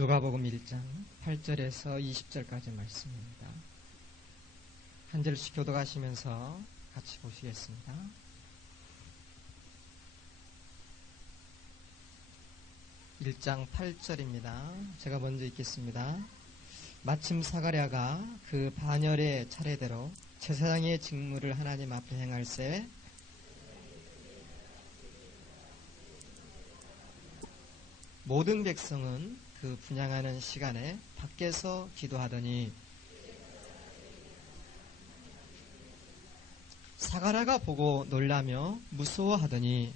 누가복음 1장 8절에서 20절까지 말씀입니다. 한 절씩 교독하시면서 같이 보시겠습니다. (1장 8절입니다) 제가 먼저 읽겠습니다. 마침 사가랴가 그 반열의 차례대로 제사장의 직무를 하나님 앞에 행할세 모든 백성은 그 분향하는 시간에 밖에서 기도하더니 사가랴가 보고 놀라며 무서워하더니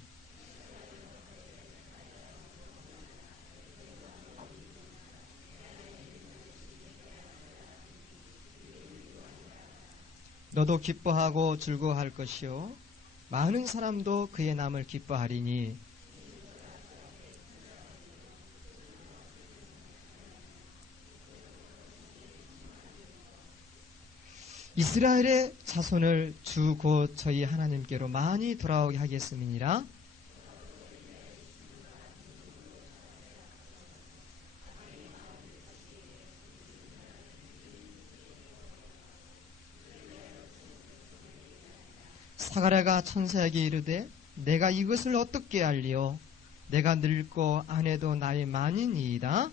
너도 기뻐하고 즐거워할 것이요 많은 사람도 그의 남을 기뻐하리니 이스라엘의 자손을 주 곧 저희 하나님께로 많이 돌아오게 하겠음이니라. 사가랴가 천사에게 이르되 내가 이것을 어떻게 알리오? 내가 늙고 아내도 나이 많으니이다.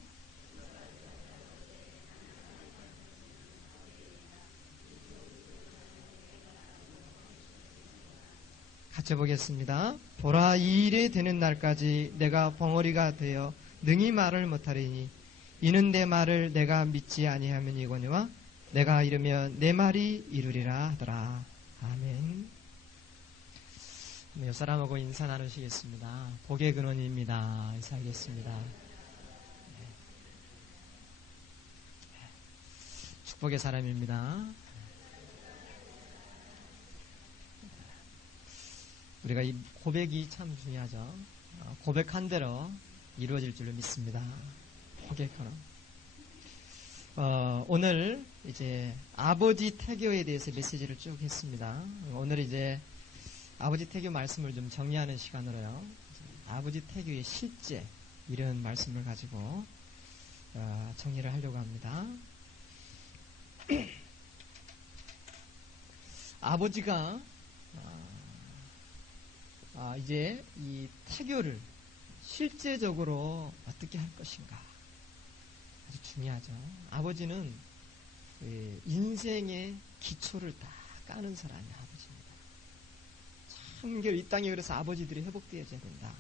같이 보겠습니다. 보라, 이 일이 되는 날까지 내가 벙어리가 되어 능히 말을 못하리니 이는 내 말을 내가 믿지 아니함이니거니와 내가 이르면 내 말이 이루리라 하더라. 아멘. 옆 사람하고 인사 나누시겠습니다. 복의 근원입니다. 인사하겠습니다. 축복의 사람입니다. 우리가 이 고백이 참 중요하죠. 고백한 대로 이루어질 줄로 믿습니다. 고백하는. 오늘 이제 아버지 태교에 대해서 메시지를 쭉 했습니다. 오늘 이제 아버지 태교 말씀을 좀 정리하는 시간으로요. 아버지 태교의 실제 이런 말씀을 가지고 정리를 하려고 합니다. 아버지가 이제 이 태교를 실제적으로 어떻게 할 것인가 아주 중요하죠. 아버지는 인생의 기초를 다 까는 사람이 아버지입니다. 참 이 땅에 그래서 아버지들이 회복되어야 된다.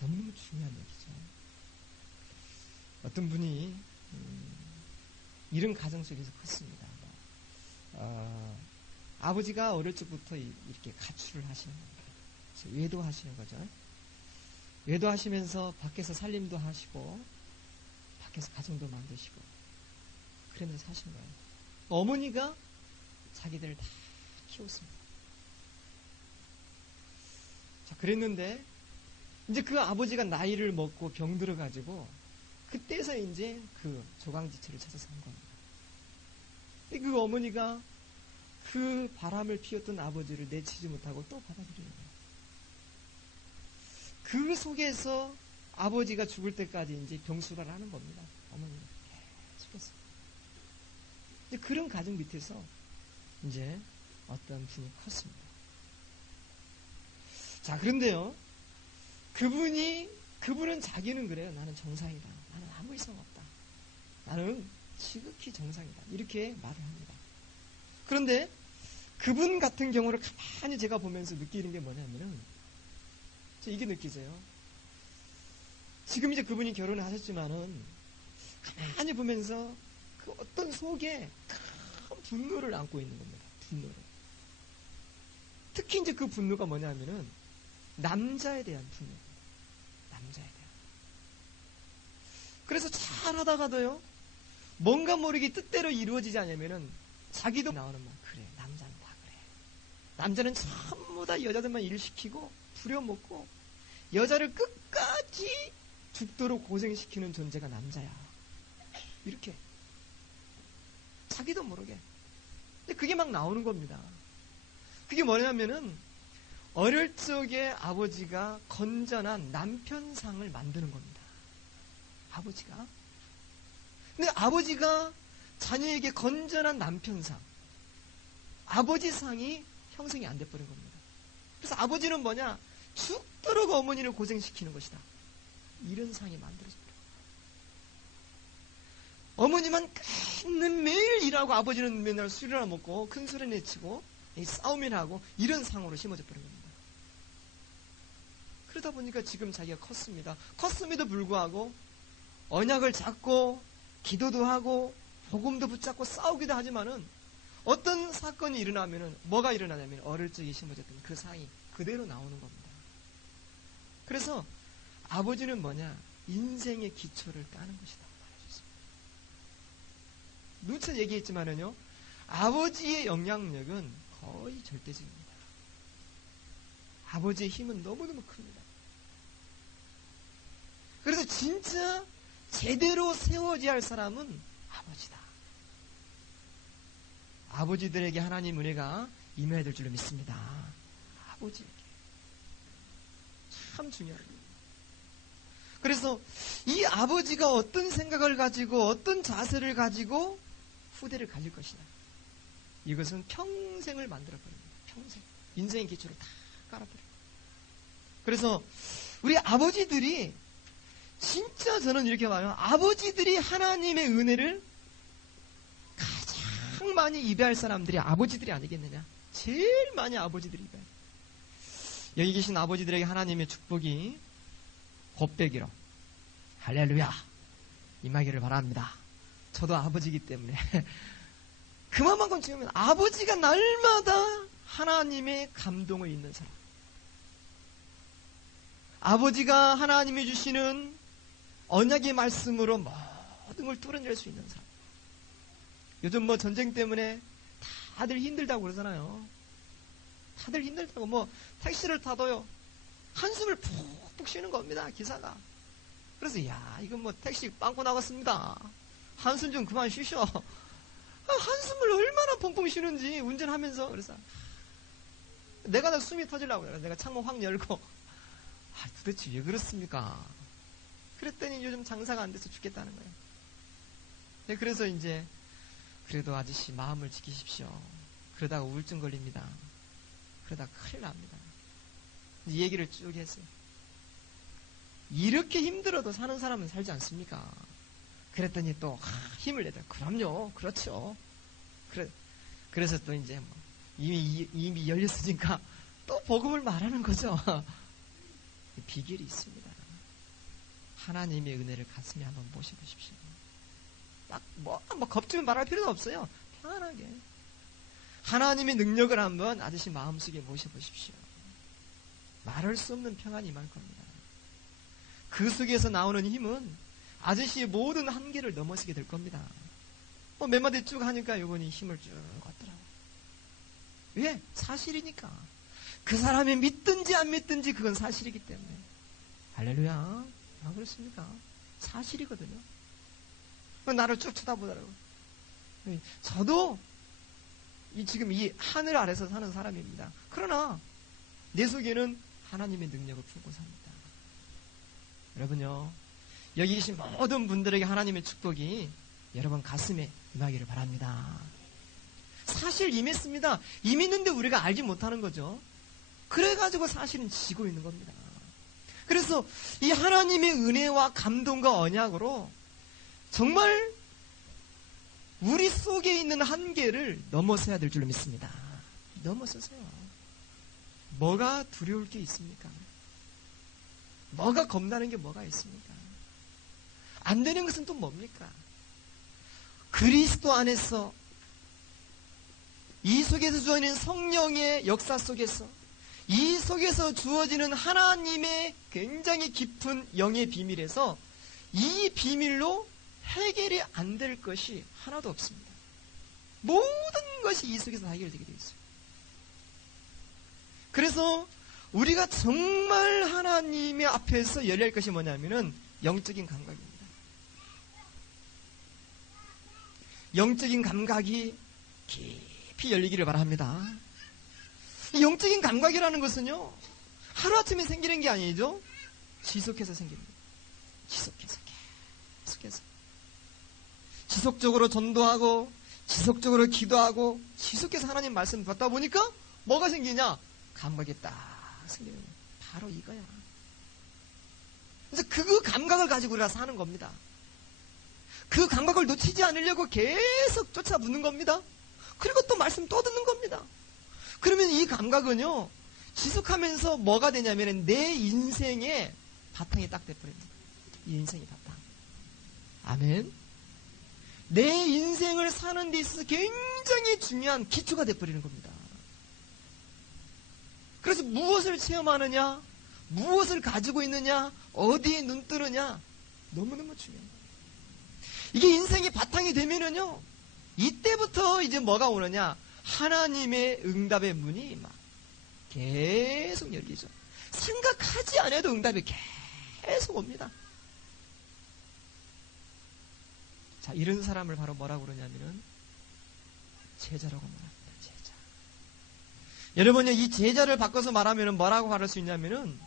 너무너무 중요한 얘기죠. 어떤 분이 이런 가정 속에서 컸습니다. 아버지가 어릴 적부터 이렇게 가출을 하시는 겁니다. 외도하시는 거죠. 외도하시면서 밖에서 살림도 하시고 밖에서 가정도 만드시고 그러면서 사신 거예요. 어머니가 자기들을 다 키웠습니다. 자, 그랬는데 이제 그 아버지가 나이를 먹고 병들어가지고 그때서 이제 그 조강지처를 찾아서 한 겁니다. 그 어머니가 그 바람을 피웠던 아버지를 내치지 못하고 또 받아들이는 거예요. 그 속에서 아버지가 죽을 때까지 이제 병수를 하는 겁니다. 어머니가 계속해서. 이제 그런 가정 밑에서 이제 어떤 분이 컸습니다. 자, 그런데요. 그분은 자기는 그래요. 나는 정상이다. 나는 아무 이상 없다. 나는 지극히 정상이다. 이렇게 말을 합니다. 그런데 그분 같은 경우를 가만히 제가 보면서 느끼는 게 뭐냐면은 이게 느끼세요. 지금 이제 그분이 결혼을 하셨지만은 가만히 보면서 그 어떤 속에 큰 분노를 안고 있는 겁니다. 분노를. 특히 이제 그 분노가 뭐냐면은 남자에 대한 분노. 남자에 대한. 그래서 잘 하다가도요. 뭔가 모르게 뜻대로 이루어지지 않으면은 자기도 나오는 말. 그래, 남자는 다 그래. 남자는 전부 다 여자들만 일 시키고 부려먹고 여자를 끝까지 죽도록 고생시키는 존재가 남자야. 이렇게. 자기도 모르게. 근데 그게 막 나오는 겁니다. 그게 뭐냐면은 어릴 적에 아버지가 건전한 남편상을 만드는 겁니다. 아버지가. 근데 아버지가 자녀에게 건전한 남편상, 아버지상이 형성이 안 돼버린 겁니다. 그래서 아버지는 뭐냐? 죽도록 어머니를 고생시키는 것이다. 이런 상이 만들어집니다. 어머니만 매일 일하고 아버지는 맨날 술이나 먹고 큰 소리 내치고 싸움이나 하고 이런 상으로 심어져 버린 겁니다. 그러다 보니까 지금 자기가 컸습니다. 컸음에도 불구하고 언약을 잡고 기도도 하고 복음도 붙잡고 싸우기도 하지만은 어떤 사건이 일어나면은 뭐가 일어나냐면 어릴 적에 심어졌던 그 상이 그대로 나오는 겁니다. 그래서 아버지는 뭐냐? 인생의 기초를 까는 것이다. 누차 얘기했지만은요, 아버지의 영향력은 거의 절대적입니다. 아버지의 힘은 너무너무 큽니다. 그래서 진짜 제대로 세워져야 할 사람은 아버지다. 아버지들에게 하나님 은혜가 임해야 될 줄로 믿습니다. 아버지에게. 참 중요합니다. 그래서 이 아버지가 어떤 생각을 가지고 어떤 자세를 가지고 후대를 가질 것이냐. 이것은 평생을 만들어버립니다. 평생. 인생의 기초를 다 깔아버려요. 그래서 우리 아버지들이 진짜 저는 이렇게 봐요. 아버지들이 하나님의 은혜를 가장 많이 입어할 사람들이 아버지들이 아니겠느냐. 제일 많이 아버지들이 입어요. 여기 계신 아버지들에게 하나님의 축복이 곱배기로 할렐루야 임하기를 바랍니다. 저도 아버지이기 때문에 그만큼 지금 아버지가 날마다 하나님의 감동을 입는 사람, 아버지가 하나님이 주시는 언약의 말씀으로 모든 걸 뚫어낼 수 있는 사람. 요즘 뭐 전쟁 때문에 다들 힘들다고 그러잖아요. 다들 힘들다고. 뭐 택시를 타도요 한숨을 푹푹 쉬는 겁니다, 기사가. 그래서 야 이건 뭐 택시 빵꾸 나갔습니다. 한숨 좀 그만 쉬셔. 한숨을 얼마나 펑펑 쉬는지 운전하면서. 그래서 내가 다 숨이 터지려고 그래요. 내가 창문 확 열고 도대체 왜 그렇습니까? 그랬더니 요즘 장사가 안 돼서 죽겠다는 거예요. 네, 그래서 이제 그래도 아저씨 마음을 지키십시오. 그러다가 우울증 걸립니다. 그러다가 큰일 납니다. 이 얘기를 쭉 했어요. 이렇게 힘들어도 사는 사람은 살지 않습니까? 그랬더니 또 힘을 내다. 그럼요, 그렇죠. 그래서 또 이제 뭐 이미 열렸으니까 또 복음을 말하는 거죠. 비결이 있습니다. 하나님의 은혜를 가슴에 한번 모셔보십시오. 딱 뭐 겁주면 말할 필요도 없어요. 편안하게 하나님의 능력을 한번 아저씨 마음속에 모셔보십시오. 말할 수 없는 평안이 임할 겁니다. 그 속에서 나오는 힘은 아저씨의 모든 한계를 넘어서게 될 겁니다. 몇 마디 쭉 하니까 요번이 힘을 쭉 얻더라고요. 왜? 사실이니까. 그 사람이 믿든지 안 믿든지 그건 사실이기 때문에. 할렐루야. 아, 그렇습니까? 사실이거든요. 나를 쭉 쳐다보더라고요. 저도 지금 이 하늘 아래서 사는 사람입니다. 그러나 내 속에는 하나님의 능력을 품고 삽니다. 여러분요, 여기 계신 모든 분들에게 하나님의 축복이 여러분 가슴에 임하기를 바랍니다. 사실 임했습니다. 임했는데 우리가 알지 못하는 거죠. 그래가지고 사실은 지고 있는 겁니다. 그래서 이 하나님의 은혜와 감동과 언약으로 정말 우리 속에 있는 한계를 넘어서야 될 줄로 믿습니다. 넘어서세요. 뭐가 두려울 게 있습니까? 뭐가 겁나는 게 뭐가 있습니까? 안 되는 것은 또 뭡니까? 그리스도 안에서 이 속에서 주어지는 성령의 역사 속에서 이 속에서 주어지는 하나님의 굉장히 깊은 영의 비밀에서 이 비밀로 해결이 안 될 것이 하나도 없습니다. 모든 것이 이 속에서 해결되게 되어 있어요. 그래서 우리가 정말 하나님의 앞에서 열려야 할 것이 뭐냐면은 영적인 감각입니다. 영적인 감각이 깊이 열리기를 바랍니다. 이 영적인 감각이라는 것은요, 하루아침에 생기는 게 아니죠. 지속해서 생깁니다. 지속해서 계속해서. 지속적으로 전도하고, 지속적으로 기도하고, 지속해서 하나님 말씀 받다 보니까 뭐가 생기냐? 감각이 딱 생기는 거예요. 바로 이거야. 그래서 그 감각을 가지고 우리가 사는 겁니다. 그 감각을 놓치지 않으려고 계속 쫓아붙는 겁니다. 그리고 또 말씀 또 듣는 겁니다. 그러면 이 감각은요, 지속하면서 뭐가 되냐면 내 인생의 바탕이 딱 돼버립니다. 이 인생의 바탕. 아멘. 내 인생을 사는 데 있어서 굉장히 중요한 기초가 돼버리는 겁니다. 그래서 무엇을 체험하느냐, 무엇을 가지고 있느냐, 어디에 눈 뜨느냐, 너무너무 중요합니다. 이게 인생의 바탕이 되면은요, 이때부터 이제 뭐가 오느냐, 하나님의 응답의 문이 막 계속 열리죠. 생각하지 않아도 응답이 계속 옵니다. 자, 이런 사람을 바로 뭐라고 그러냐면은 제자라고 말합니다. 제자. 여러분요, 이 제자를 바꿔서 말하면은 뭐라고 말할 수 있냐면은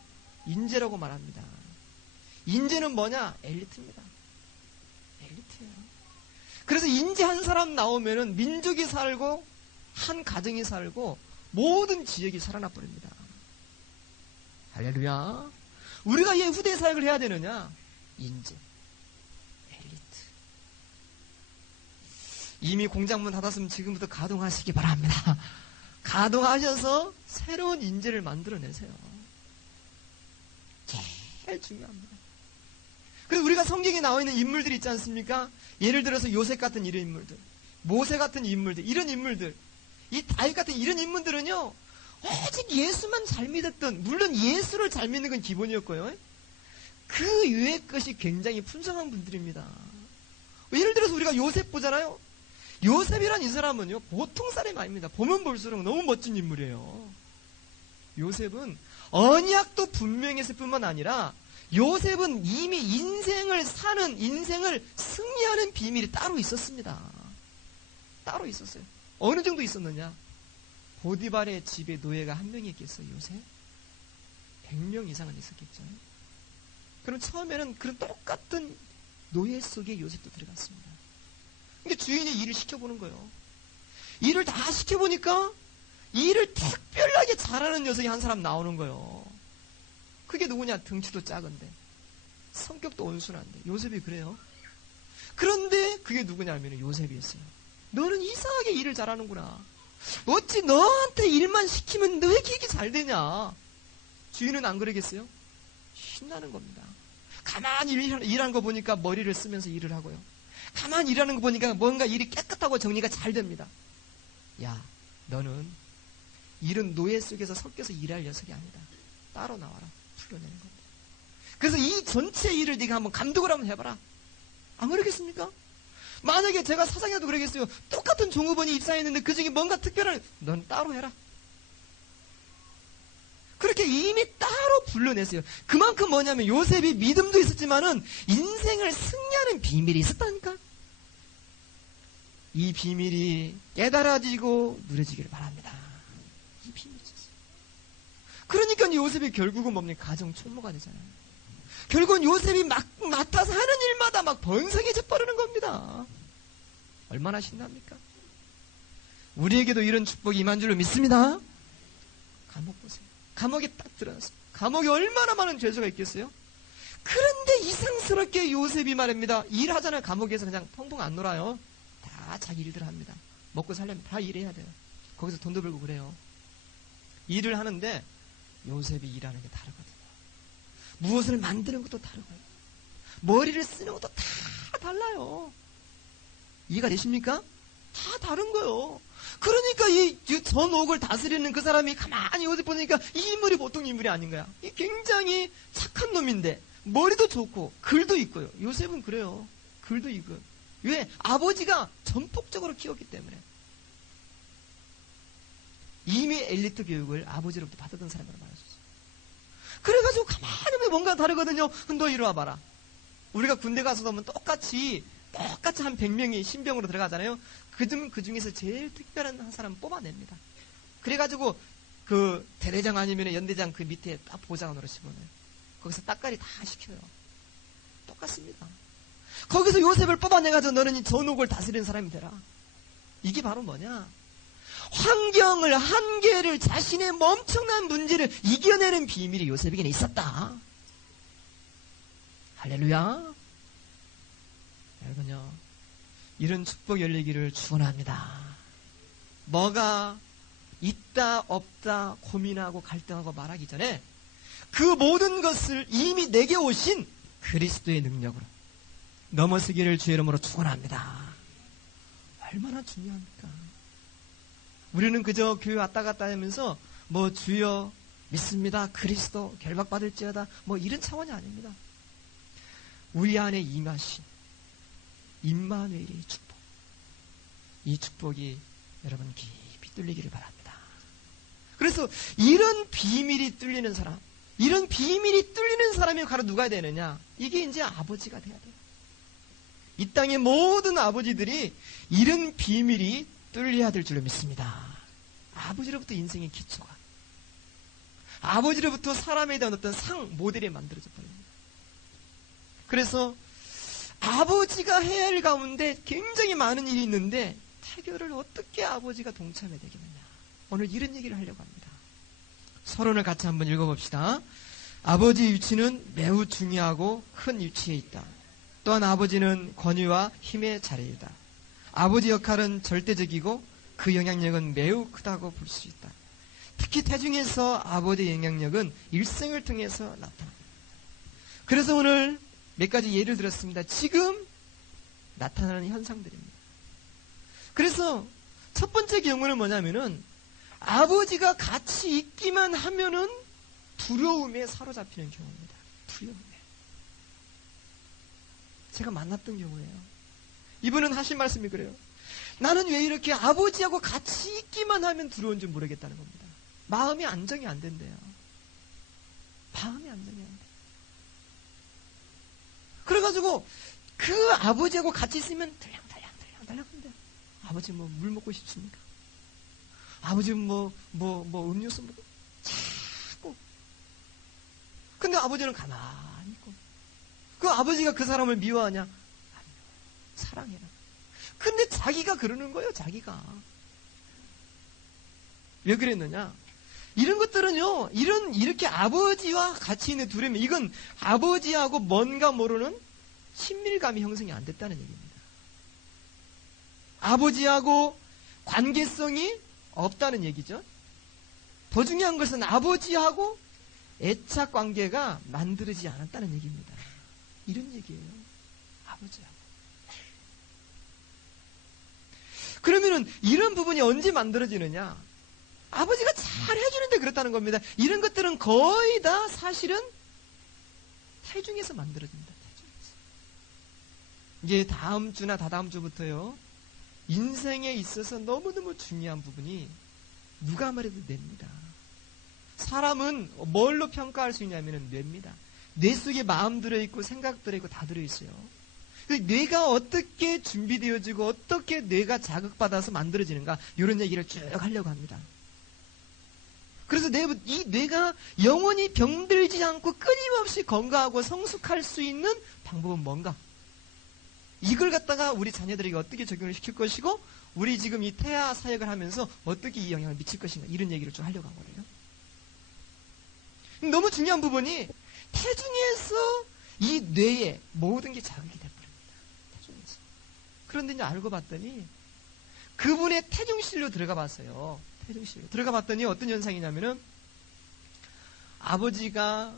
인재라고 말합니다. 인재는 뭐냐? 엘리트입니다. 엘리트예요. 그래서 인재 한 사람 나오면은 민족이 살고 한 가정이 살고 모든 지역이 살아나 버립니다. 할렐루야. 우리가 이 후대 사역을 해야 되느냐? 인재, 엘리트. 이미 공장문 닫았으면 지금부터 가동하시기 바랍니다. 가동하셔서 새로운 인재를 만들어내세요. 제일 중요합니다. 그래서 우리가 성경에 나와 있는 인물들이 있지 않습니까? 예를 들어서 요셉 같은 이런 인물들, 모세 같은 인물들, 이런 인물들, 이 다윗 같은 이런 인물들은요, 오직 예수만 잘 믿었던, 물론 예수를 잘 믿는 건 기본이었고요. 그 외의 것이 굉장히 풍성한 분들입니다. 예를 들어서 우리가 요셉 보잖아요. 요셉이란 이 사람은요, 보통 사람이 아닙니다. 보면 볼수록 너무 멋진 인물이에요. 요셉은 언약도 분명했을 뿐만 아니라 요셉은 이미 인생을 사는, 인생을 승리하는 비밀이 따로 있었습니다. 따로 있었어요. 어느 정도 있었느냐? 보디발의 집에 노예가 한 명이 있겠어요, 요셉? 100명 이상은 있었겠죠. 그럼 처음에는 그런 똑같은 노예 속에 요셉도 들어갔습니다. 그러니까 주인이 일을 시켜보는 거예요. 일을 다 시켜보니까 일을 특별하게 잘하는 녀석이 한 사람 나오는 거예요. 그게 누구냐? 덩치도 작은데 성격도 온순한데 요셉이 그래요. 그런데 그게 누구냐면 요셉이었어요. 너는 이상하게 일을 잘하는구나. 어찌 너한테 일만 시키면 너 왜 이렇게 잘 되냐? 주인은 안 그러겠어요? 신나는 겁니다. 가만히 일하는 거 보니까 머리를 쓰면서 일을 하고요. 가만히 일하는 거 보니까 뭔가 일이 깨끗하고 정리가 잘 됩니다. 야, 너는 일은 노예 속에서 섞여서 일할 녀석이 아니다. 따로 나와라. 풀어내는 겁니다. 그래서 이 전체 일을 네가 한번 감독을 한번 해봐라. 안 그러겠습니까? 만약에 제가 사장이라도 그러겠어요. 똑같은 종업원이 입사했는데 그 중에 뭔가 특별한, 넌 따로 해라. 그렇게 이미 따로 불러냈어요. 그만큼 뭐냐면 요셉이 믿음도 있었지만은 인생을 승리하는 비밀이 있었다니까. 이 비밀이 깨달아지고 누려지기를 바랍니다. 이 비밀이 있었어요. 그러니까 요셉이 결국은 뭡니까? 가정 총무가 되잖아요. 결국은 요셉이 맡아서 하는 일마다 막 번성해져 버리는 겁니다. 얼마나 신납니까? 우리에게도 이런 축복이 임한 줄로 믿습니다. 감옥 보세요. 감옥에 딱 들어갔어요. 감옥에 얼마나 많은 죄수가 있겠어요? 그런데 이상스럽게 요셉이 말입니다. 일하잖아요. 감옥에서 그냥 펑펑 안 놀아요. 다 자기 일들 합니다. 먹고 살려면 다 일해야 돼요. 거기서 돈도 벌고 그래요. 일을 하는데 요셉이 일하는 게 다르거든요. 무엇을 만드는 것도 다르고요. 머리를 쓰는 것도 다 달라요. 이해가 되십니까? 다 다른 거예요. 그러니까 이 전옥을 다스리는 그 사람이 가만히 요셉 보니까 이 인물이 보통 인물이 아닌 거야. 이 굉장히 착한 놈인데 머리도 좋고 글도 있고요. 요셉은 그래요. 글도 있고요. 왜? 아버지가 전폭적으로 키웠기 때문에. 이미 엘리트 교육을 아버지로부터 받았던 사람으로 말했었어요. 그래가지고 가만히 보면 뭔가 다르거든요. 너 이리 와봐라. 우리가 군대 가서 보면 똑같이 한 100명이 신병으로 들어가잖아요. 그 중에서 제일 특별한 한 사람 뽑아냅니다. 그래가지고 그 대대장 아니면 연대장 그 밑에 딱 보좌관으로 집어넣어요. 거기서 딱까리 다 시켜요. 똑같습니다. 거기서 요셉을 뽑아내가지고 너는 이 전옥을 다스리는 사람이 되라. 이게 바로 뭐냐? 환경을, 한계를, 자신의 엄청난 문제를 이겨내는 비밀이 요셉에게는 있었다. 할렐루야. 여러분요, 이런 축복 열리기를 축원합니다. 뭐가 있다 없다 고민하고 갈등하고 말하기 전에 그 모든 것을 이미 내게 오신 그리스도의 능력으로 넘어서기를 주의 이름으로 축원합니다. 얼마나 중요합니까? 우리는 그저 교회 왔다 갔다 하면서 뭐 주여 믿습니다, 그리스도 결박받을지어다, 뭐 이런 차원이 아닙니다. 우리 안에 임하신 임마누엘의 축복, 이 축복이 여러분 깊이 뚫리기를 바랍니다. 그래서 이런 비밀이 뚫리는 사람, 이런 비밀이 뚫리는 사람이 바로 누가 되느냐? 이게 이제 아버지가 돼야 돼요. 이 땅의 모든 아버지들이 이런 비밀이 뚫려야 될 줄로 믿습니다. 아버지로부터 인생의 기초가, 아버지로부터 사람에 대한 어떤 모델이 만들어져 버립니다. 그래서 아버지가 해야 할 가운데 굉장히 많은 일이 있는데 태교를 어떻게 아버지가 동참해야 되겠느냐. 오늘 이런 얘기를 하려고 합니다. 서론을 같이 한번 읽어봅시다. 아버지의 위치는 매우 중요하고 큰 위치에 있다. 또한 아버지는 권위와 힘의 자리이다. 아버지 역할은 절대적이고 그 영향력은 매우 크다고 볼 수 있다. 특히 태중에서 아버지의 영향력은 일생을 통해서 나타납니다. 그래서 오늘 몇 가지 예를 들었습니다. 지금 나타나는 현상들입니다. 그래서 첫 번째 경우는 뭐냐면은 아버지가 같이 있기만 하면은 두려움에 사로잡히는 경우입니다. 두려움에. 제가 만났던 경우예요. 이분은 하신 말씀이 그래요. 나는 왜 이렇게 아버지하고 같이 있기만 하면 두려운지 모르겠다는 겁니다. 마음이 안정이 안 된대요. 마음이 안정이 안 돼. 그래가지고 그 아버지하고 같이 있으면 들락한대요. 아버지 뭐 물 먹고 싶습니까? 아버지 뭐 음료수 먹고 자꾸. 근데 아버지는 가만히 있고. 그 아버지가 그 사람을 미워하냐? 사랑해라. 근데 자기가 그러는 거예요, 자기가. 왜 그랬느냐? 이런 것들은요, 이렇게 아버지와 같이 있는 두려움, 이건 아버지하고 뭔가 모르는 친밀감이 형성이 안 됐다는 얘기입니다. 아버지하고 관계성이 없다는 얘기죠. 더 중요한 것은 아버지하고 애착 관계가 만들어지지 않았다는 얘기입니다. 이런 얘기예요. 아버지하고. 그러면은 이런 부분이 언제 만들어지느냐? 아버지가 잘 해주는데 그렇다는 겁니다. 이런 것들은 거의 다 사실은 태중에서 만들어집니다. 태중에서. 이제 다음 주나 다다음 주부터요, 인생에 있어서 너무너무 중요한 부분이 누가 말해도 뇌입니다. 사람은 뭘로 평가할 수 있냐면 뇌입니다. 뇌 속에 마음 들어있고 생각 들어있고 다 들어있어요. 뇌가 어떻게 준비되어지고 어떻게 뇌가 자극받아서 만들어지는가, 이런 얘기를 쭉 하려고 합니다. 그래서 이 뇌가 영원히 병들지 않고 끊임없이 건강하고 성숙할 수 있는 방법은 뭔가? 이걸 갖다가 우리 자녀들에게 어떻게 적용을 시킬 것이고, 우리 지금 이 태아 사역을 하면서 어떻게 이 영향을 미칠 것인가, 이런 얘기를 좀 하려고 한 거예요. 너무 중요한 부분이 태중에서 이 뇌에 모든 게 자극이 돼버립니다. 태중에서. 그런데 이제 알고 봤더니 그분의 태중실로 들어가 봤어요. 태중실로 들어가 봤더니 어떤 현상이냐면은 아버지가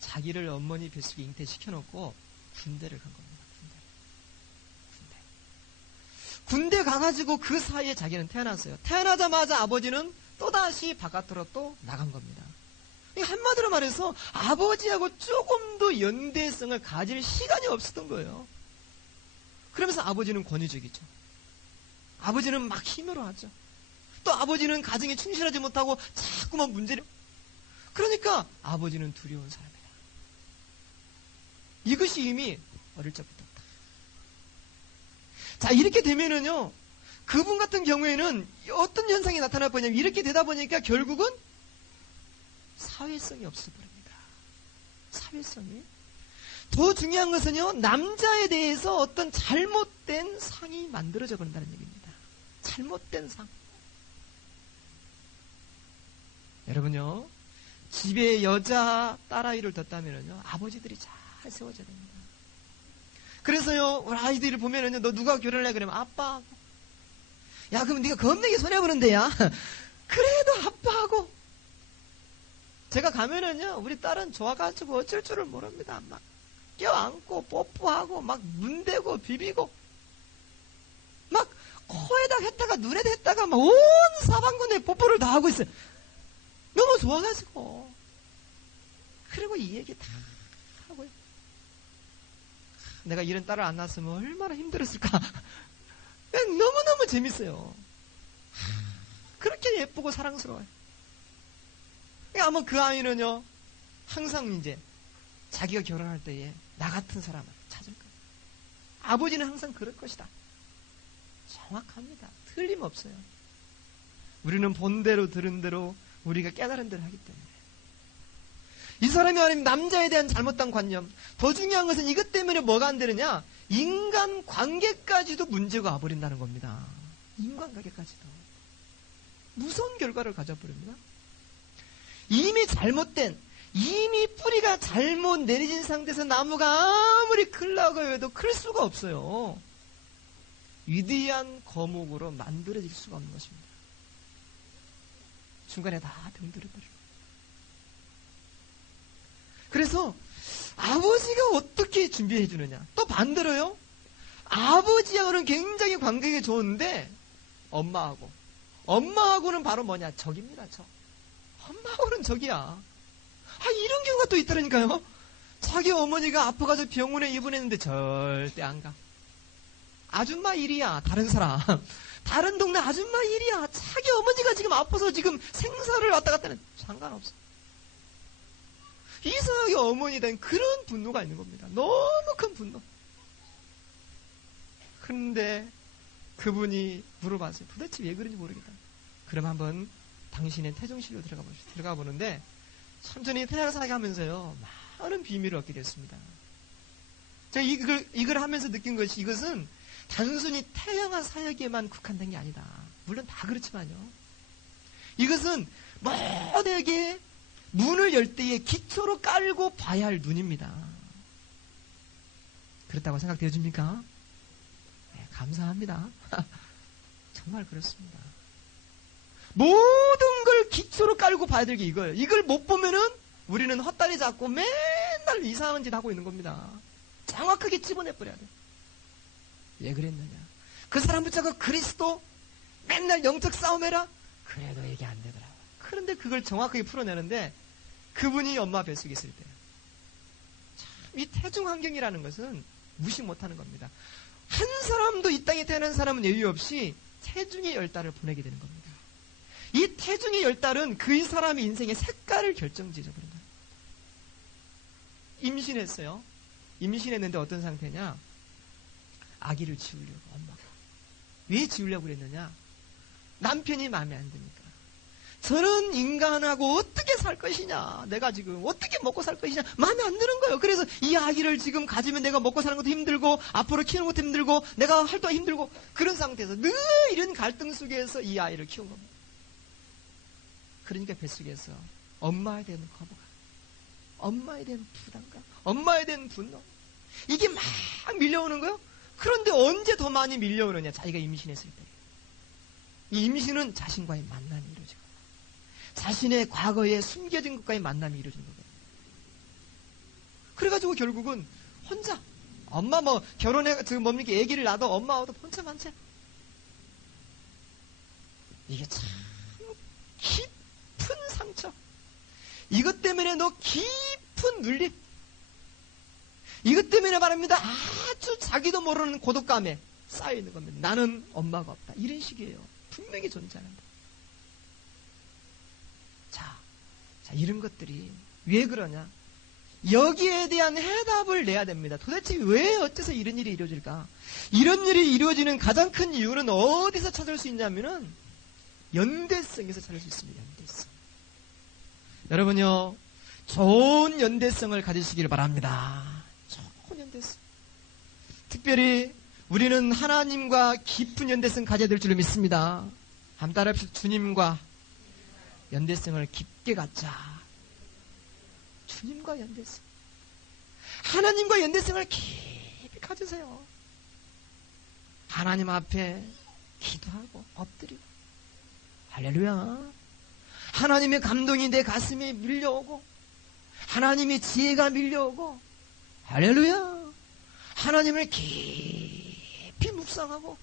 자기를 어머니 뱃속에 잉태시켜놓고 군대를 간 겁니다. 군대 가가지고 그 사이에 자기는 태어났어요. 태어나자마자 아버지는 또다시 바깥으로 또 나간 겁니다. 한마디로 말해서 아버지하고 조금 더 연대성을 가질 시간이 없었던 거예요. 그러면서 아버지는 권위적이죠. 아버지는 막 힘으로 하죠. 또 아버지는 가정에 충실하지 못하고 자꾸만 문제를. 그러니까 아버지는 두려운 사람이다. 이것이 이미 어릴 적부터. 자, 이렇게 되면은요, 그분 같은 경우에는 어떤 현상이 나타날 거냐면, 이렇게 되다 보니까 결국은 사회성이 없어버립니다. 사회성이. 더 중요한 것은요, 남자에 대해서 어떤 잘못된 상이 만들어져 버린다는 얘기입니다. 잘못된 상. 여러분요, 집에 여자 딸아이를 뒀다면요, 아버지들이 잘 세워줘야 됩니다. 그래서요, 우리 아이들을 보면은요, 너 누가 결혼을 해? 그러면 아빠하고. 야, 그럼 네가 겁나게 손해보는데, 야. 그래도 아빠하고. 제가 가면은요, 우리 딸은 좋아가지고 어쩔 줄을 모릅니다. 막 껴안고, 뽀뽀하고, 막 문대고, 비비고, 막 코에다 했다가 눈에다 했다가 막 온 사방군에 뽀뽀를 다 하고 있어요. 너무 좋아가지고. 그리고 이 얘기 다 하고요. 내가 이런 딸을 안 낳았으면 얼마나 힘들었을까. 너무너무 재밌어요. 그렇게 예쁘고 사랑스러워요. 아마 그 아이는요, 항상 이제 자기가 결혼할 때에 나 같은 사람을 찾을 거예요. 아버지는 항상 그럴 것이다. 정확합니다. 틀림없어요. 우리는 본 대로 들은 대로 우리가 깨달은 대로 하기 때문에. 이 사람이 말하면 남자에 대한 잘못된 관념. 더 중요한 것은 이것 때문에 뭐가 안 되느냐? 인간 관계까지도 문제가 와버린다는 겁니다. 인간관계까지도. 무서운 결과를 가져버립니다. 이미 잘못된, 이미 뿌리가 잘못 내려진 상태에서 나무가 아무리 크려고 해도 클 수가 없어요. 위대한 거목으로 만들어질 수가 없는 것입니다. 중간에 다 병들어버려요. 그래서 아버지가 어떻게 준비해 주느냐. 또 반대로요. 아버지하고는 굉장히 관계가 좋은데 엄마하고는 바로 뭐냐? 적입니다. 적. 엄마하고는 적이야. 이런 경우가 또 있다니까요. 자기 어머니가 아파가지고 병원에 입원했는데 절대 안 가. 아줌마 일이야. 다른 사람. 다른 동네 아줌마 일이야. 자기 어머니가 지금 아파서 지금 생사를 왔다 갔다 하는 상관없어. 이상하게 어머니에 대한 그런 분노가 있는 겁니다. 너무 큰 분노. 그런데 그분이 물어봤어요. 도대체 왜 그런지 모르겠다. 그럼 한번 당신의 태중실로 들어가 보는데 천천히 태양 사게 하면서요, 많은 비밀을 얻게 됐습니다. 제가 이걸 하면서 느낀 것이, 이것은 단순히 태양화 사역에만 국한된 게 아니다. 물론 다 그렇지만요. 이것은 모두에게 문을 열 때에 기초로 깔고 봐야 할 눈입니다. 그렇다고 생각되어집니까? 네, 감사합니다. 정말 그렇습니다. 모든 걸 기초로 깔고 봐야 될 게 이거예요. 이걸 못 보면은 우리는 헛다리 잡고 맨날 이상한 짓 하고 있는 겁니다. 정확하게 집어내버려야 돼. 왜 그랬느냐? 그 사람 붙잡고 그리스도 맨날 영적 싸움해라? 그래도 이게 안 되더라. 그런데 그걸 정확하게 풀어내는데 그분이 엄마 뱃속에 있을 때. 참, 이 태중 환경이라는 것은 무시 못하는 겁니다. 한 사람도 이 땅에 태어난 사람은 예외 없이 태중의 열달을 보내게 되는 겁니다. 이 태중의 열달은 그 사람의 인생의 색깔을 결정지어버린 거예요. 임신했어요. 임신했는데 어떤 상태냐? 아기를 지우려고, 엄마가. 왜 지우려고 그랬느냐? 남편이 마음에 안 드니까. 저런 인간하고 어떻게 살 것이냐? 내가 지금 어떻게 먹고 살 것이냐? 마음에 안 드는 거예요. 그래서 이 아기를 지금 가지면 내가 먹고 사는 것도 힘들고, 앞으로 키우는 것도 힘들고, 내가 활동하기 힘들고, 그런 상태에서 늘 이런 갈등 속에서 이 아이를 키운 겁니다. 그러니까 뱃속에서 엄마에 대한 거부감, 엄마에 대한 부담감, 엄마에 대한 분노, 이게 막 밀려오는 거예요. 그런데 언제 더 많이 밀려오느냐? 자기가 임신했을 때. 이 임신은 자신과의 만남이 이루어지고, 자신의 과거에 숨겨진 것과의 만남이 이루어진 거예요. 그래가지고 결국은 혼자, 엄마 결혼해, 지금 뭡니까? 아기를 낳아도 엄마하고도 혼자만체. 이게 참 깊은 상처. 이것 때문에 너 깊은 눌림. 이것 때문에 말합니다. 아주 자기도 모르는 고독감에 쌓여있는 겁니다. 나는 엄마가 없다. 이런 식이에요. 분명히 존재한다. 자, 이런 것들이 왜 그러냐? 여기에 대한 해답을 내야 됩니다. 도대체 왜 어째서 이런 일이 이루어질까? 이런 일이 이루어지는 가장 큰 이유는 어디서 찾을 수 있냐면은 연대성에서 찾을 수 있습니다. 연대성. 여러분요, 좋은 연대성을 가지시기를 바랍니다. 좋은 연대성. 특별히 우리는 하나님과 깊은 연대성 가져야 될 줄로 믿습니다. 한번 따라합시다. 주님과 연대성을 깊게 갖자. 주님과 연대성. 하나님과 연대성을 깊이 가지세요. 하나님 앞에 기도하고 엎드리고 할렐루야. 하나님의 감동이 내 가슴에 밀려오고 하나님의 지혜가 밀려오고 할렐루야. 하나님을 깊이 묵상하고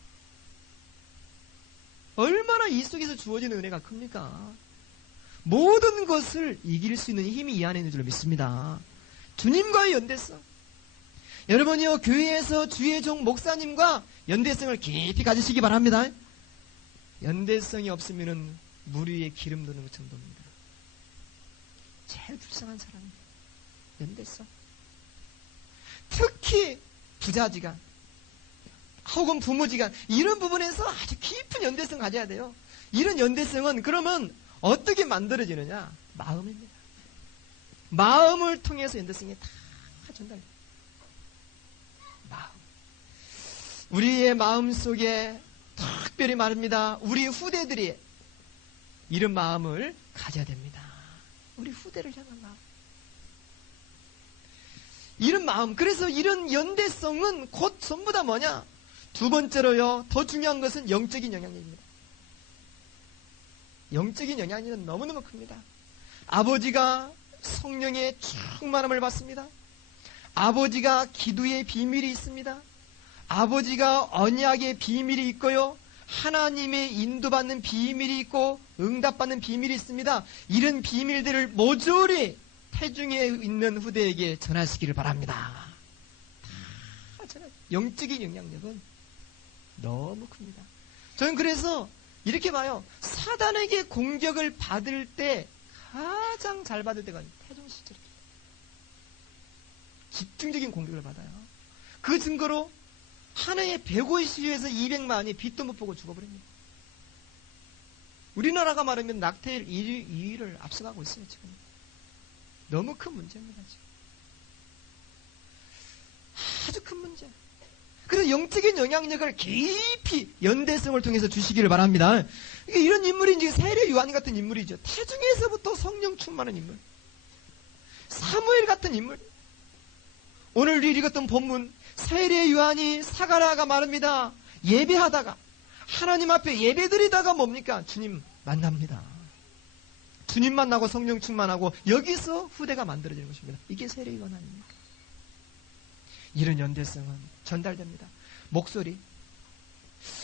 얼마나 이 속에서 주어지는 은혜가 큽니까? 모든 것을 이길 수 있는 힘이 이 안에 있는 줄로 믿습니다. 주님과의 연대성. 여러분이요, 교회에서 주의 종 목사님과 연대성을 깊이 가지시기 바랍니다. 연대성이 없으면은 물 위에 기름 도는 것처럼 돕니다. 제일 불쌍한 사람이에요. 연대성. 특히 부자지간 혹은 부모지간 이런 부분에서 아주 깊은 연대성 가져야 돼요. 이런 연대성은 그러면 어떻게 만들어지느냐? 마음입니다. 마음을 통해서 연대성이 다 전달돼요. 마음. 우리의 마음 속에 특별히 말입니다. 우리 후대들이 이런 마음을 가져야 됩니다. 우리 후대를 향한 마음. 이런 마음. 그래서 이런 연대성은 곧 전부 다 뭐냐? 두 번째로요, 더 중요한 것은 영적인 영향력입니다. 영적인 영향력은 너무너무 큽니다. 아버지가 성령의 충만함을 받습니다. 아버지가 기도의 비밀이 있습니다. 아버지가 언약의 비밀이 있고요. 하나님의 인도받는 비밀이 있고 응답받는 비밀이 있습니다. 이런 비밀들을 모조리 태중에 있는 후대에게 전하시기를 바랍니다. 영적인 영향력은 너무 큽니다. 저는 그래서 이렇게 봐요. 사단에게 공격을 받을 때 가장 잘 받을 때가 태중 시절이에요. 집중적인 공격을 받아요. 그 증거로 한 해에 150에서 200만이 빛도 못 보고 죽어버립니다. 우리나라가 말하면 낙태일 2위를 앞서가고 있어요, 지금. 너무 큰 문제입니다, 지금. 아주 큰 문제. 그래서 영적인 영향력을 깊이 연대성을 통해서 주시기를 바랍니다. 이런 인물이 이제 세례 요한 같은 인물이죠. 태중에서부터 성령 충만한 인물. 사무엘 같은 인물. 오늘 우리 읽었던 본문, 세례 요한이 사가랴가 말합니다. 예배하다가, 하나님 앞에 예배드리다가 뭡니까? 주님 만납니다. 주님 만나고 성령 충만하고 여기서 후대가 만들어지는 것입니다. 이게 세례 요한 아닙니까? 이런 연대성은 전달됩니다. 목소리.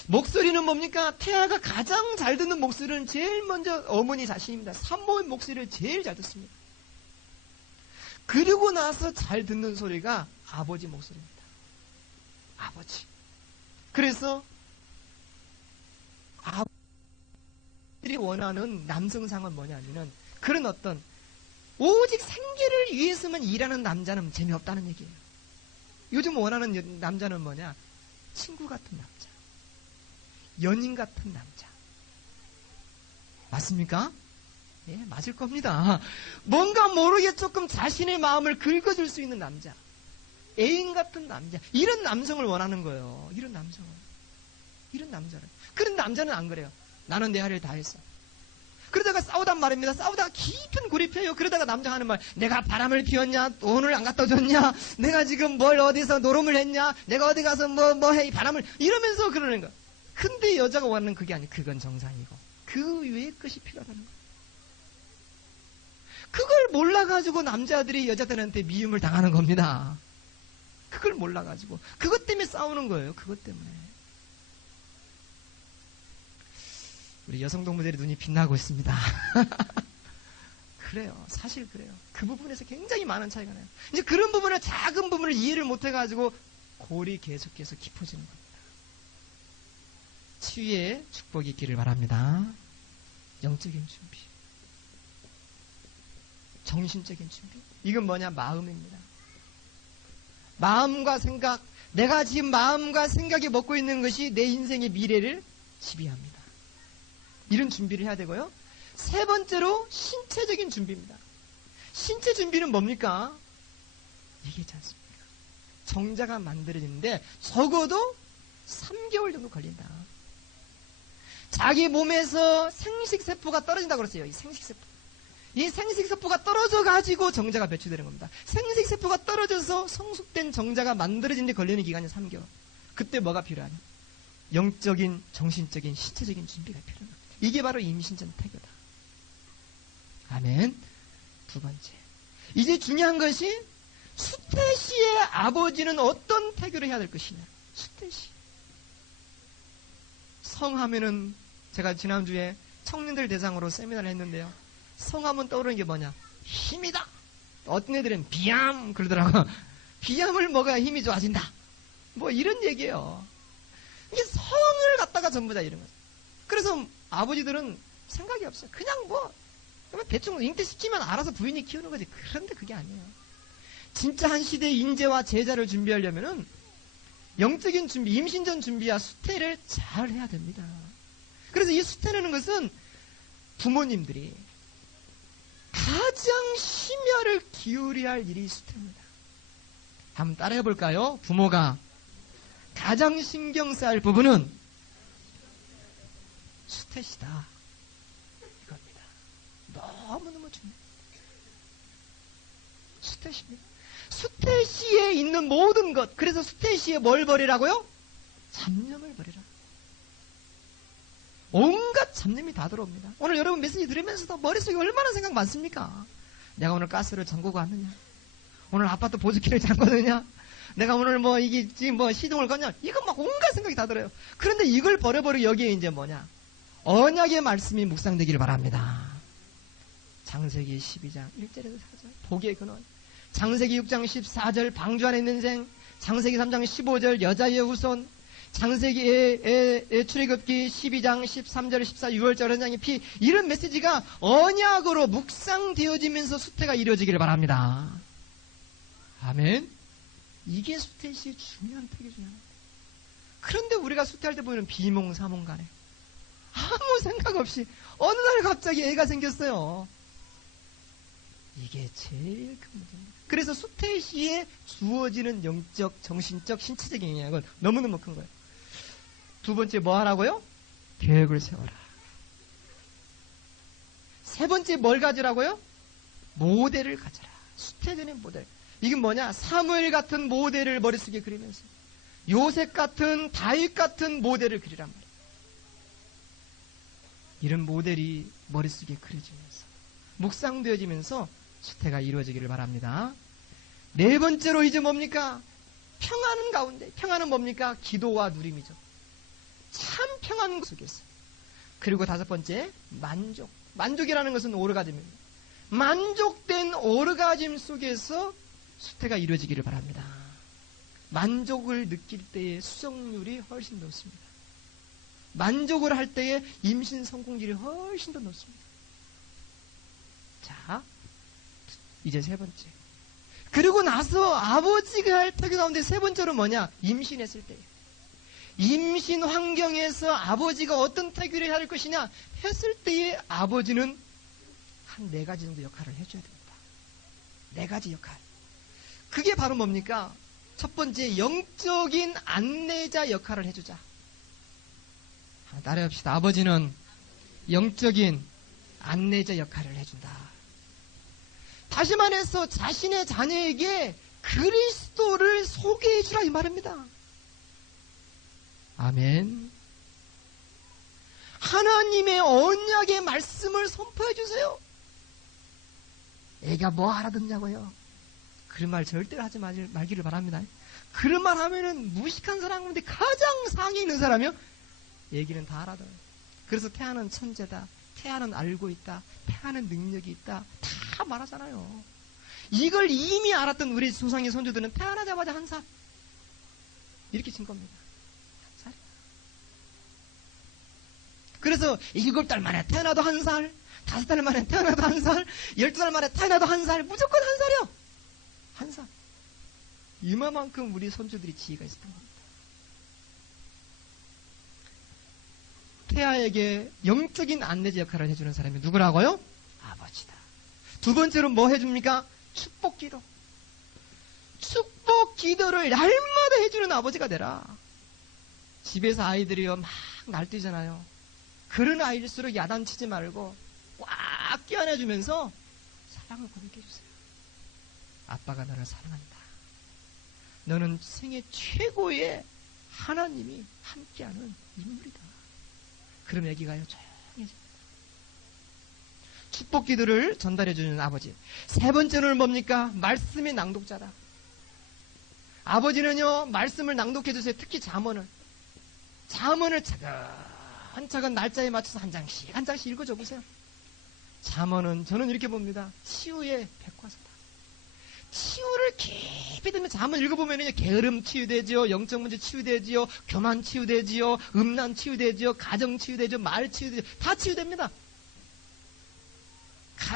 목소리는 뭡니까? 태아가 가장 잘 듣는 목소리는 제일 먼저 어머니 자신입니다. 산모의 목소리를 제일 잘 듣습니다. 그리고 나서 잘 듣는 소리가 아버지 목소리입니다. 아버지. 그래서 아버지들이 원하는 남성상은 뭐냐면은 그런 어떤 오직 생계를 위해서만 일하는 남자는 재미없다는 얘기예요. 요즘 원하는 남자는 뭐냐? 친구 같은 남자. 연인 같은 남자. 맞습니까? 예, 맞을 겁니다. 뭔가 모르게 조금 자신의 마음을 긁어줄 수 있는 남자. 애인 같은 남자. 이런 남성을 원하는 거예요. 이런 남성을. 이런 남자를. 그런 남자는 안 그래요. 나는 내 할 일 다 했어. 그러다가 싸우단 말입니다. 싸우다가 깊은 고립해요. 그러다가 남자 하는 말, 내가 바람을 피웠냐? 돈을 안 갖다 줬냐? 내가 지금 뭘 어디서 노름을 했냐? 내가 어디 가서 뭐 해? 이 바람을 이러면서 그러는 거야. 근데 여자가 원하는 그게 아니에요. 그건 정상이고 그 외의 것이 필요하다는 거야. 그걸 몰라가지고 남자들이 여자들한테 미움을 당하는 겁니다. 그걸 몰라가지고 그것 때문에 싸우는 거예요. 그것 때문에. 우리 여성 동무들의 눈이 빛나고 있습니다. 그래요. 사실 그래요. 그 부분에서 굉장히 많은 차이가 나요. 이제 그런 부분을, 작은 부분을 이해를 못해가지고 골이 계속해서 깊어지는 겁니다. 치유의 축복이 있기를 바랍니다. 영적인 준비. 정신적인 준비. 이건 뭐냐? 마음입니다. 마음과 생각. 내가 지금 마음과 생각이 먹고 있는 것이 내 인생의 미래를 지배합니다. 이런 준비를 해야 되고요. 세 번째로 신체적인 준비입니다. 신체 준비는 뭡니까? 얘기했지 않습니까? 정자가 만들어지는데 적어도 3개월 정도 걸린다. 자기 몸에서 생식세포가 떨어진다고 그랬어요. 이 생식세포. 이 생식세포가 떨어져가지고 정자가 배출되는 겁니다. 생식세포가 떨어져서 성숙된 정자가 만들어진 데 걸리는 기간이 3개월. 그때 뭐가 필요하냐? 영적인, 정신적인, 신체적인 준비가 필요합니다. 이게 바로 임신 전 태교다. 아멘. 두 번째. 이제 중요한 것이 수태 씨의 아버지는 어떤 태교를 해야 될 것이냐. 수태 씨. 성하면은 제가 지난주에 청년들 대상으로 세미나를 했는데요. 성하면 떠오르는 게 뭐냐? 힘이다. 어떤 애들은 비암 그러더라고. 비암을 먹어야 힘이 좋아진다. 뭐 이런 얘기예요. 이게 성을 갖다가 전부 다 이런 거죠. 그래서 아버지들은 생각이 없어요. 그냥 뭐 대충 잉태시키면 알아서 부인이 키우는 거지. 그런데 그게 아니에요. 진짜 한 시대의 인재와 제자를 준비하려면은 영적인 준비, 임신 전 준비와 수태를 잘 해야 됩니다. 그래서 이 수태라는 것은 부모님들이 가장 심혈을 기울여야 할 일이 수태입니다. 한번 따라해 볼까요? 부모가 가장 신경 써야 할 부분은 수태시다. 이겁니다. 너무너무 중요해요. 수태시입니다. 수태시에 있는 모든 것. 그래서 수태시에 뭘 버리라고요? 잡념을 버리라. 온갖 잡념이 다 들어옵니다. 오늘 여러분 메시지 들으면서도 머릿속에 얼마나 생각 많습니까? 내가 오늘 가스를 잠그고 왔느냐? 오늘 아파트 보조기를 잠그느냐? 내가 오늘 뭐 이게 지금 뭐 시동을 껐냐? 이거 막 온갖 생각이 다 들어요. 그런데 이걸 버려버리고 여기에 이제 뭐냐? 언약의 말씀이 묵상되기를 바랍니다. 창세기 12장 1절에서 4절 복의 근원, 창세기 6장 14절 방주 안에 있는 생, 창세기 3장 15절 여자의 후손, 창세기의 출애굽기 12장 13절 14 6월절 현장의 피, 이런 메시지가 언약으로 묵상되어지면서 수태가 이루어지기를 바랍니다. 아멘. 이게 수태시의 중요한 태교 중에 하나입니다. 그런데 우리가 수태할 때 보면 비몽사몽간에 아무 생각 없이 어느 날 갑자기 애가 생겼어요. 이게 제일 큰 문제입니다. 그래서 수태시에 주어지는 영적, 정신적, 신체적인 영향은 너무너무 큰 거예요. 두 번째 뭐 하라고요? 계획을 세워라. 세 번째 뭘 가지라고요? 모델을 가져라. 수태전의 모델. 이게 뭐냐? 사무엘 같은 모델을 머릿속에 그리면서 요셉 같은, 다윗 같은 모델을 그리란 말이에요. 이런 모델이 머릿속에 그려지면서 묵상되어지면서 수태가 이루어지기를 바랍니다. 네 번째로 이제 뭡니까? 평안은 가운데. 평안은 뭡니까? 기도와 누림이죠. 참 평안 속에서. 그리고 다섯 번째, 만족. 만족이라는 것은 오르가즘입니다. 만족된 오르가즘 속에서 수태가 이루어지기를 바랍니다. 만족을 느낄 때의 수정률이 훨씬 높습니다. 만족을 할 때의 임신 성공률이 훨씬 더 높습니다. 자, 이제 세 번째. 그리고 나서 아버지가 할 태교 가운데 세 번째로 뭐냐? 임신했을 때. 임신 환경에서 아버지가 어떤 태교를 해야 할 것이냐? 했을 때의 아버지는 한 4가지 정도 역할을 해줘야 됩니다. 4가지 역할. 그게 바로 뭡니까? 첫 번째, 영적인 안내자 역할을 해주자. 따라합시다. 아버지는 영적인 안내자 역할을 해준다. 다시 말해서 자신의 자녀에게 그리스도를 소개해 주라 이 말입니다. 아멘. 하나님의 언약의 말씀을 선포해 주세요. 애가 뭐 알아듣냐고요? 그런 말 절대로 하지 말기를 바랍니다. 그런 말 하면은 무식한 사람 가운데 가장 상위 있는 사람이요. 얘기는 다 알아둬요. 그래서 태아는 천재다. 태아는 알고 있다. 태아는 능력이 있다. 다 말하잖아요. 이걸 이미 알았던 우리 조상의 선조들은 태어나자마자 1살. 이렇게 친 겁니다. 1살. 그래서 7달 만에 태어나도 1살, 5달 만에 태어나도 1살, 12달 만에 태어나도 1살, 무조건 1살이요. 1살. 이만큼 우리 선조들이 지혜가 있었던 겁니다. 태아에게 영적인 안내자 역할을 해주는 사람이 누구라고요? 아버지다. 두 번째로 뭐 해줍니까? 축복기도. 축복 기도를 날마다 해주는 아버지가 되라. 집에서 아이들이요 막 날뛰잖아요. 그런 아이일수록 야단치지 말고 꽉 껴안아주면서 사랑을 고백해주세요. 아빠가 너를 사랑한다. 너는 생애 최고의 하나님이 함께하는 인물이다. 그럼 애기가요 조용해집니다. 축복 기도를 전달해주는 아버지. 세 번째는 뭡니까? 말씀의 낭독자다. 아버지는요 말씀을 낭독해주세요. 특히 잠언을 차근차근 날짜에 맞춰서 한 장씩 읽어줘 보세요. 잠언은 저는 이렇게 봅니다. 치유의 백과사다. 치유를 깊이 들면 잠언 읽어보면 게으름 치유되지요, 영적 문제 치유되지요, 교만 치유되지요, 음란 치유되지요, 가정 치유되지요, 말 치유되지요, 다 치유됩니다.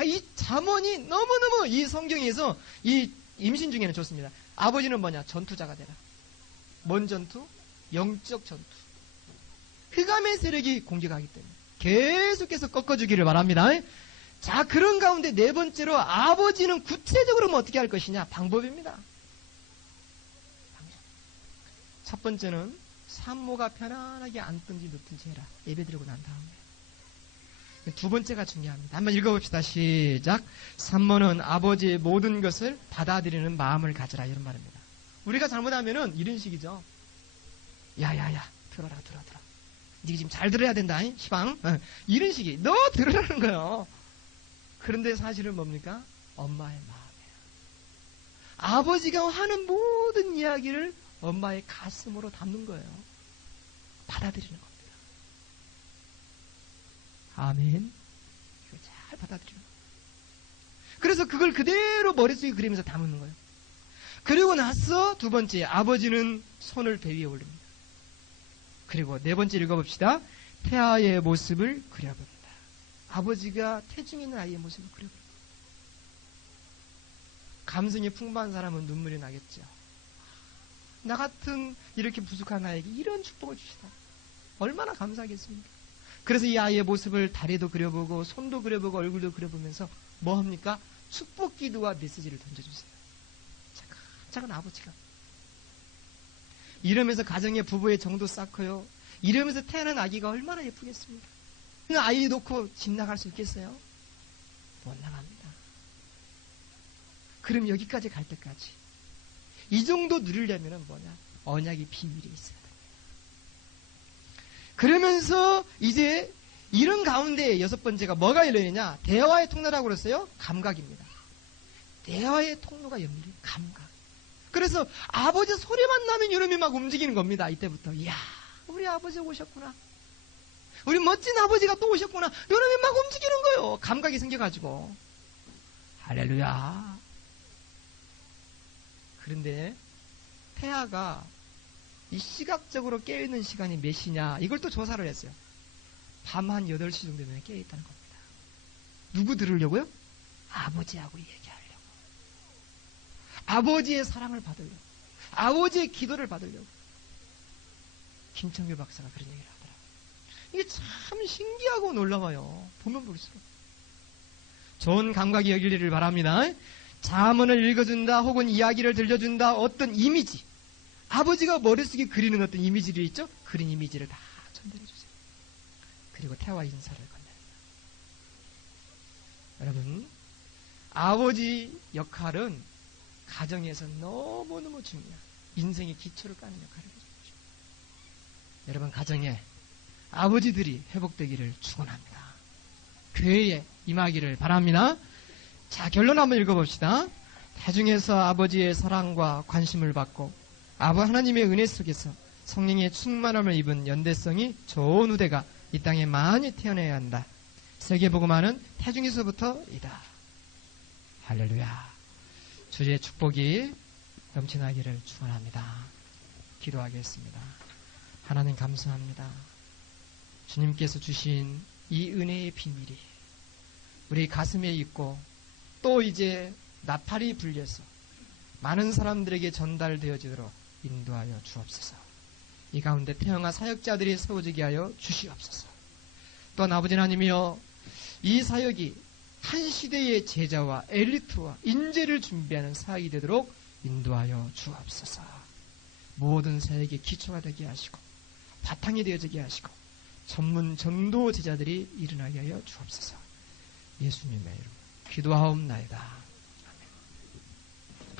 이 잠언이 너무너무 이 성경에서 이 임신 중에는 좋습니다. 아버지는 뭐냐? 전투자가 되라. 뭔 전투? 영적 전투. 흑암의 세력이 공격하기 때문에 계속해서 꺾어주기를 바랍니다. 자, 그런 가운데 네 번째로 아버지는 구체적으로 어떻게 할 것이냐? 방법입니다. 첫 번째는 산모가 편안하게 앉든지 눕든지 해라. 예배드리고 난 다음에. 두 번째가 중요합니다. 한번 읽어봅시다. 시작. 산모는 아버지의 모든 것을 받아들이는 마음을 가져라. 이런 말입니다. 우리가 잘못하면은 이런 식이죠. 야야야 들어라. 네가 지금 잘 들어야 된다. 시방. 이런 식이. 너 들으라는 거예요. 그런데 사실은 뭡니까? 엄마의 마음이에요. 아버지가 하는 모든 이야기를 엄마의 가슴으로 담는 거예요. 받아들이는 겁니다. 아멘. 이거 잘 받아들이는 거예요. 그래서 그걸 그대로 머릿속에 그리면서 담는 거예요. 그리고 나서 두 번째, 아버지는 손을 배 위에 올립니다. 그리고 네 번째 읽어봅시다. 태아의 모습을 그려봅니다. 아버지가 태중에 있는 아이의 모습을 그려봅니다. 감성이 풍부한 사람은 눈물이 나겠죠. 나 같은 이렇게 부족한 아이에게 이런 축복을 주시다. 얼마나 감사하겠습니까? 그래서 이 아이의 모습을 다리도 그려보고 손도 그려보고 얼굴도 그려보면서 뭐 합니까? 축복 기도와 메시지를 던져주세요. 작은 아버지가. 이러면서 가정의 부부의 정도 쌓고요. 이러면서 태어난 아기가 얼마나 예쁘겠습니까? 아이 놓고 집 나갈 수 있겠어요? 못 나갑니다. 그럼 여기까지 갈 때까지 이 정도 누리려면 뭐냐? 언약의 비밀이 있어야 됩니다. 그러면서 이제 이런 가운데 여섯 번째가 뭐가 열리느냐? 대화의 통로라고 그랬어요? 감각입니다. 대화의 통로가 열리는 감각. 그래서 아버지 소리만 나면 이놈이 막 움직이는 겁니다. 이때부터. 이야, 우리 아버지 오셨구나. 우리 멋진 아버지가 또 오셨구나. 이놈이 막 움직이는 거예요. 감각이 생겨가지고. 할렐루야. 그런데 태아가 이 시각적으로 깨어있는 시간이 몇 시냐? 이걸 또 조사를 했어요. 밤 한 8시 정도 되면 깨어있다는 겁니다. 누구 들으려고요? 아버지하고 얘기하려고. 아버지의 사랑을 받으려고. 아버지의 기도를 받으려고. 김청규 박사가 그런 얘기를 하더라고요. 이게 참 신기하고 놀라워요. 보면 볼수록. 좋은 감각이 여기기를 바랍니다. 잠언을 읽어준다 혹은 이야기를 들려준다 어떤 이미지. 아버지가 머릿속에 그리는 어떤 이미지들이 있죠? 그린 이미지를 다 전달해주세요. 그리고 태와 인사를 건넵니다. 여러분, 아버지 역할은 가정에서 너무너무 중요한 인생의 기초를 까는 역할을 해줍니다. 여러분, 가정에 아버지들이 회복되기를 축원합니다. 교회에 임하기를 바랍니다. 자, 결론 한번 읽어봅시다. 태중에서 아버지의 사랑과 관심을 받고 하나님의 은혜 속에서 성령의 충만함을 입은 연대성이 좋은 후대가 이 땅에 많이 태어나야 한다. 세계복음화는 태중에서부터이다. 할렐루야. 주의 축복이 넘쳐나기를 축원합니다. 기도하겠습니다. 하나님 감사합니다. 주님께서 주신 이 은혜의 비밀이 우리 가슴에 있고 또 이제 나팔이 불려서 많은 사람들에게 전달되어지도록 인도하여 주옵소서. 이 가운데 태영아 사역자들이 세워지게 하여 주시옵소서. 또한 아버지 하나님이여, 이 사역이 한 시대의 제자와 엘리트와 인재를 준비하는 사역이 되도록 인도하여 주옵소서. 모든 사역의 기초가 되게 하시고 바탕이 되어지게 하시고 전문 전도 제자들이 일어나게 하여 주옵소서. 예수님의 이름으로 기도하옵나이다.